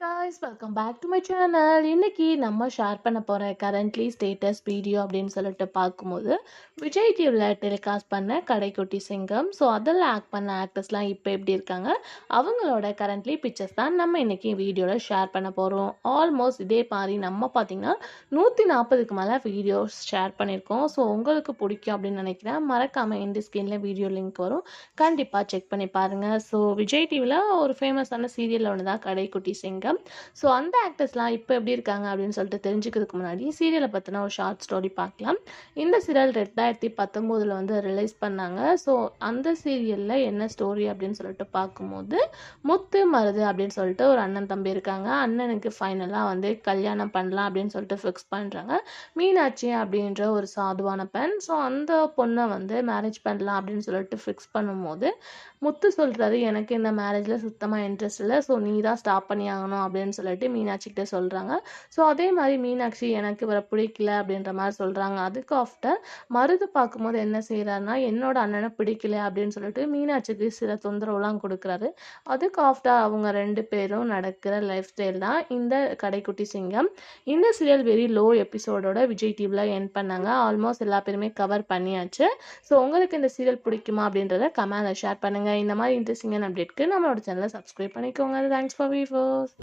guys, welcome back to my channel. இன்னைக்கு நம்ம share பண்ண போற கரண்ட்லி ஸ்டேட்டஸ் வீடியோ அப்படின்னு சொல்லிட்டு பார்க்கும்போது விஜய் டிவியில் டெலிகாஸ்ட் பண்ண கடைக்குட்டி சிங்கம். ஸோ அதில் ஆக்ட் பண்ண ஆக்டர்ஸ்லாம் இப்போ எப்படி இருக்காங்க, அவங்களோட கரண்ட்லி பிக்சர்ஸ் தான் நம்ம இன்னைக்கு வீடியோவில் ஷேர் பண்ண போகிறோம். ஆல்மோஸ்ட் இதே மாதிரி நம்ம பார்த்தீங்கன்னா 140க்கு மேலே வீடியோஸ் ஷேர் பண்ணியிருக்கோம். ஸோ உங்களுக்கு பிடிக்கும் அப்படின்னு நினைக்கிறேன். மறக்காமல் இந்த ஸ்க்ரீனில் வீடியோ லிங்க் வரும், கண்டிப்பாக செக் பண்ணி பாருங்கள். ஸோ விஜய் டிவியில் ஒரு ஃபேமஸான சீரியல் ஒன்று தான் கடைக்குட்டி சிங்கம். ஸோ அந்த ஆக்டர்ஸ்லாம் இப்போ எப்படி இருக்காங்க அப்படின்னு சொல்லிட்டு தெரிஞ்சுக்கிறதுக்கு முன்னாடி சீரியலை பற்றின ஒரு ஷார்ட் ஸ்டோரி பார்க்கலாம். இந்த சீரியல் 2019 வந்து ரிலீஸ் பண்ணாங்க. ஸோ அந்த சீரியலில் என்ன ஸ்டோரி அப்படின்னு சொல்லிட்டு பார்க்கும்போது, முத்து மருது அப்படின்னு சொல்லிட்டு ஒரு அண்ணன் தம்பி இருக்காங்க. அண்ணனுக்கு ஃபைனலாக வந்து கல்யாணம் பண்ணலாம் அப்படின்னு சொல்லிட்டு ஃபிக்ஸ் பண்ணுறாங்க. மீனாட்சி அப்படின்ற ஒரு சாதுவான பெண். ஸோ அந்த பொண்ணை வந்து மேரேஜ் பண்ணலாம் அப்படின்னு சொல்லிட்டு ஃபிக்ஸ் பண்ணும்போது முத்து சொல்கிறாரு, எனக்கு இந்த மேரேஜில் சுத்தமாக இன்ட்ரெஸ்ட் இல்லை, ஸோ நீ தான் ஸ்டாப் பண்ணி ஆகணும் அப்படின்னு சொல்லிட்டு மீனாட்சிக்கிட்ட சொல்கிறாங்க. ஸோ அதே மாதிரி மீனாட்சி எனக்கு இவரை பிடிக்கல அப்படின்ற மாதிரி சொல்கிறாங்க. அதுக்கு ஆஃப்டர் மருது பார்க்கும்போது என்ன செய்கிறாருன்னா, என்னோட அண்ணனை பிடிக்கல அப்படின்னு சொல்லிட்டு மீனாட்சிக்கு சில தொந்தரவுலாம் கொடுக்குறாரு. அதுக்கு ஆஃப்டர் அவங்க ரெண்டு பேரும் நடக்கிற லைஃப் ஸ்டைல் தான் இந்த கடைக்குட்டி சிங்கம். இந்த சீரியல் வெரி லோ எபிசோடோட விஜய் டிவியில் என் பண்ணாங்க. ஆல்மோஸ்ட் எல்லா பேருமே கவர் பண்ணியாச்சு. ஸோ உங்களுக்கு இந்த சீரியல் பிடிக்குமா அப்படின்றத கமெண்ட்ல ஷேர் பண்ணுங்கள். இந்த மாதிரி இன்ட்ரெஸ்டிங்கான அப்டேட்க்கு நம்மளோட சேனலை சப்ஸ்கிரைப் பண்ணிக்கோங்க. Thanks for viewers.